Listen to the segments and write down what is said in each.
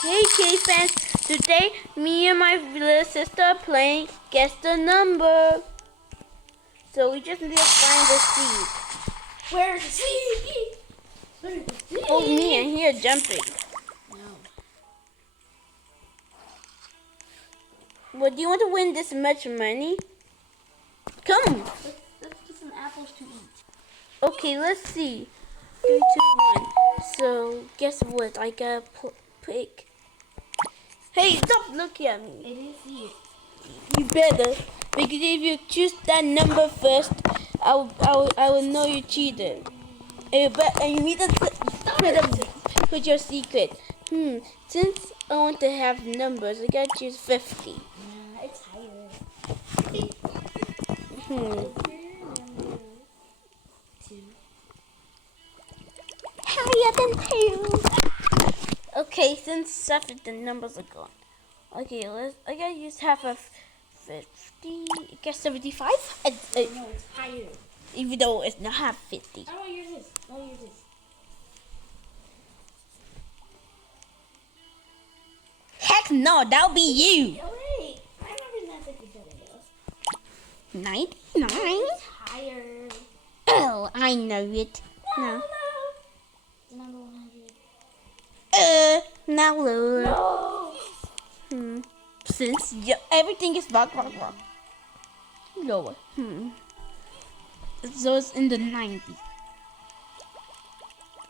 Hey K-fans, today me and my little sister are playing Guess the Number. So we just need to find the seed. Where's the seed? Where's the seed? Oh, me and here jumping. No. Well, do you want to win this much money? Come. Let's get some apples to eat. Okay, let's see. 3, 2, 1. So guess what? I gotta pick. Hey, stop looking at me. It is seed. You better, because if you choose that number first, I will know you cheated. And you need to put your secret. Since I want to have numbers, I gotta choose 50. Nah, it's higher. Hmm. Two. Higher than 2. Okay, since 7, the numbers are gone. Okay, I gotta use half of 50. I guess 75. No, it's higher. Even though it's not half 50. I want to use this. I want to use this. Heck no, that'll be you. Oh, wait. I remember 957 though. 99. It's higher. Oh, I know it. No. The number 100. Now lower. No. Since everything is back. Lower. So it's in the 90s.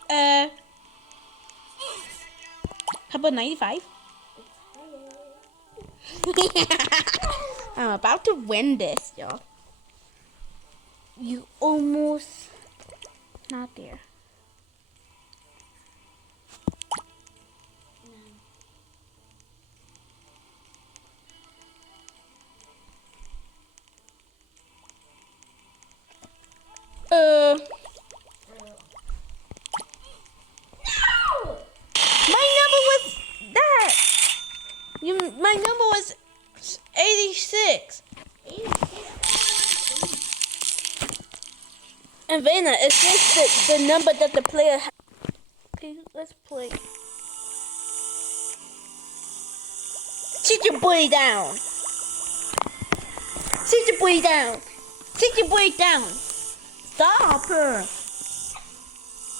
How about 95? I'm about to win this, y'all. You almost not there. No. My number was that. My number was 86. 86. And Vena, it's just the number that the player has. Okay, let's play. Sit your boy down. Sit your boy down. Sit your boy down. Stop her.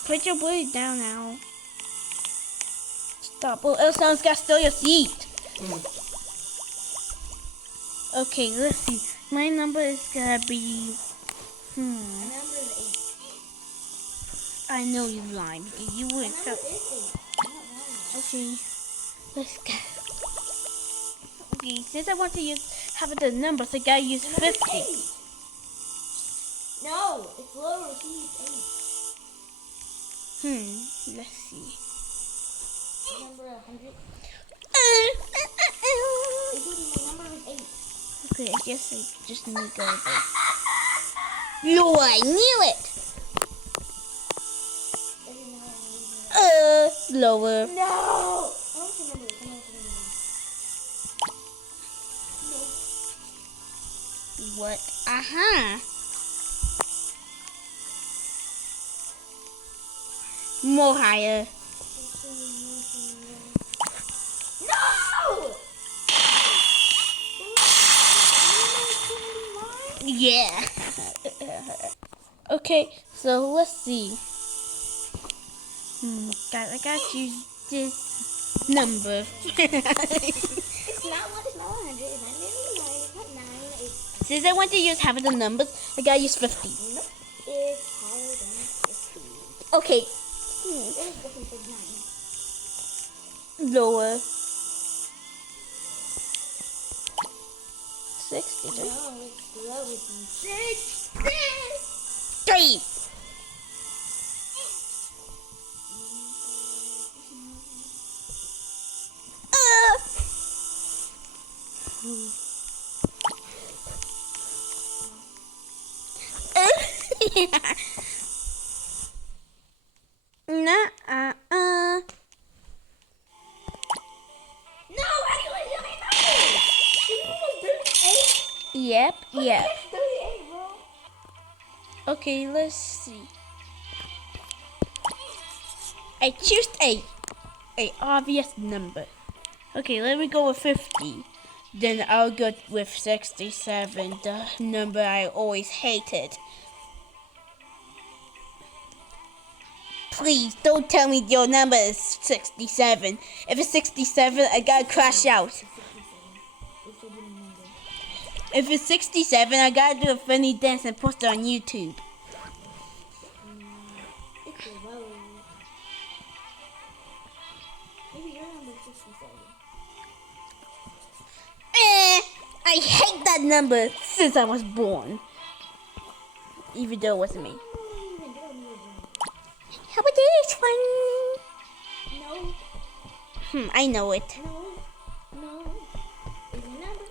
Put your boy down now. Stop, or else someone's got to steal your seat. Okay, let's see. My number is gonna be. My number is 8. I know you lied because you wouldn't. My number is 8. I'm not lying. Okay, let's go. Okay, since I want to have the numbers, I gotta use 50. No, it's lower. He's 8. Let's see. Number 100. My number is 8. Okay, I guess I just need to go there. No, I knew it. Lower. No! I don't remember it. What? More higher. No! Yeah. Okay, so let's see. Guys, I gotta choose this number. It's not 100. It's not 100. It's not 9. Since I want to use half of the numbers, I gotta use 50. Nope. It's higher than 50. Okay. It's definitely 9. Lower. 60. No, it's lower than 60. 3. No, anyway, you ain't know. You almost 38. Yep. It's 38, bro. Okay, let's see. I choose a obvious number. Okay, let me go with 50. Then I'll go with 67, the number I always hated. Please don't tell me your number is 67. If it's 67, I gotta crash out. If it's 67, I gotta do a funny dance and post it on YouTube. It's a road. Maybe your number is 67. I hate that number since I was born. Even though it wasn't me. How about this one? No. I know it. No. Is your number?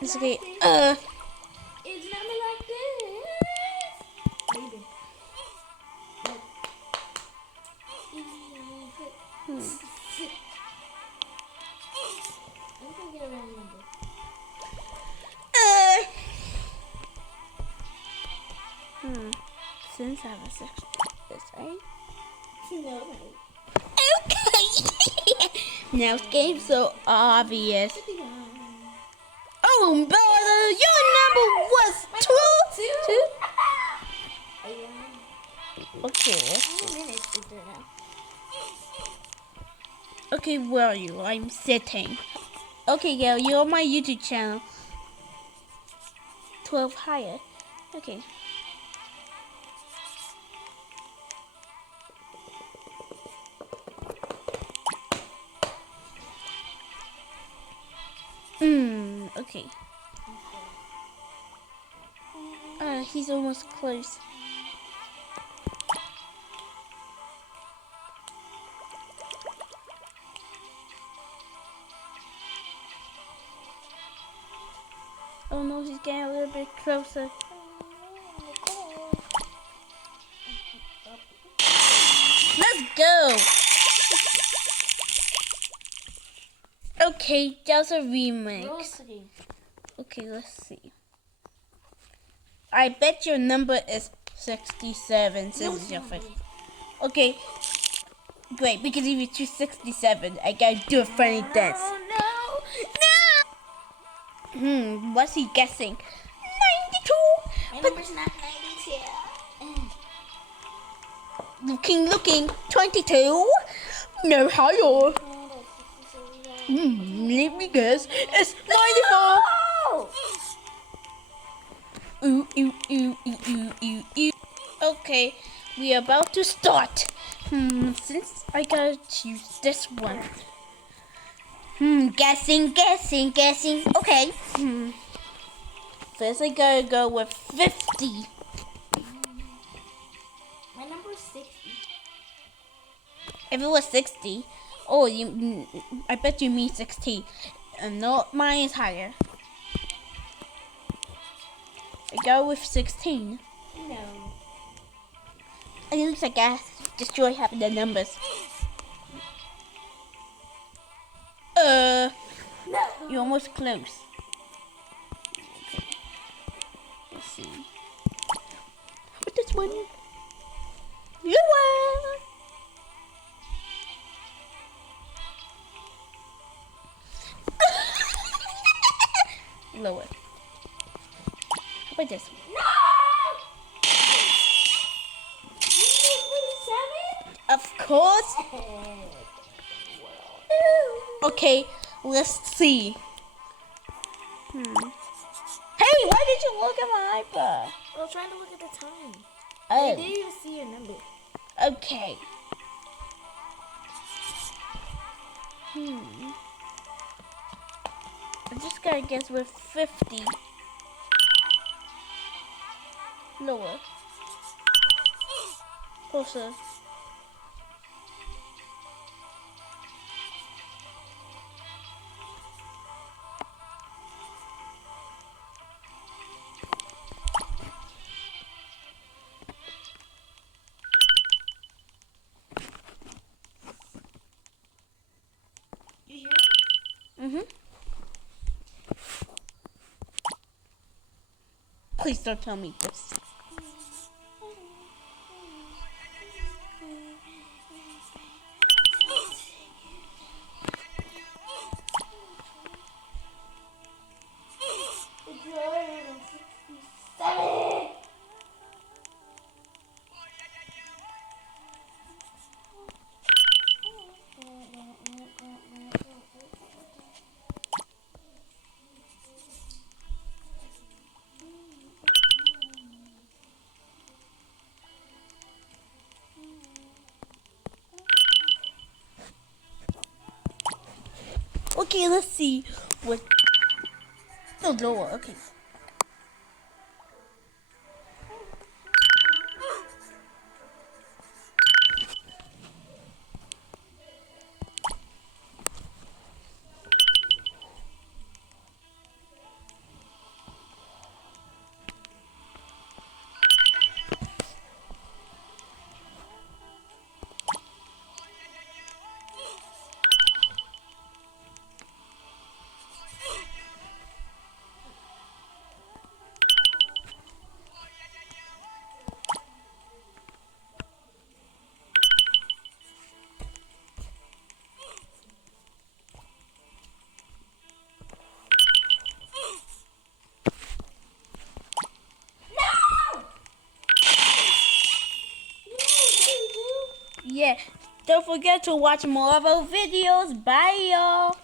It's okay. It's number like this. Maybe. I'm gonna get a random number. Since I was 6, right? No. Okay. Now it's game so obvious. 59. Oh, brother, your number was 2. Okay. How many minutes is there now? Okay, where are you? I'm sitting. Okay, Gail, you're on my YouTube channel. 12 higher. Okay. Okay. He's almost close. Oh no, he's getting a little bit closer. Let's go! Okay, that's a remix. Okay, let's see. I bet your number is 67 since it's your first. Okay, great, because if you choose 67, I gotta do a funny dance. No. What's he guessing? 92! My number's not 92. Looking, 22? No higher. Let me guess, it's 94! Ooh. Okay, we are about to start. Since I gotta choose this one. Guessing. Okay. First I gotta go with 50. My number is 60. If it was 60, I bet you mean 16. No, mine is higher. I go with 16. No. At least I guess destroy half of the numbers. No. You're almost close. Okay. Let's see. How about this one? Lower. Lower. How about this one? No. Of course. Okay, let's see. Hey, why did you look at my iPad? I was trying to look at the time. I Oh, didn't even see your number. okay. I just gotta guess with 50. Lower. Closer. You hear it? Please don't tell me this. Okay, let's see what. No, lower. Okay. Yeah. Don't forget to watch more of our videos. Bye, y'all.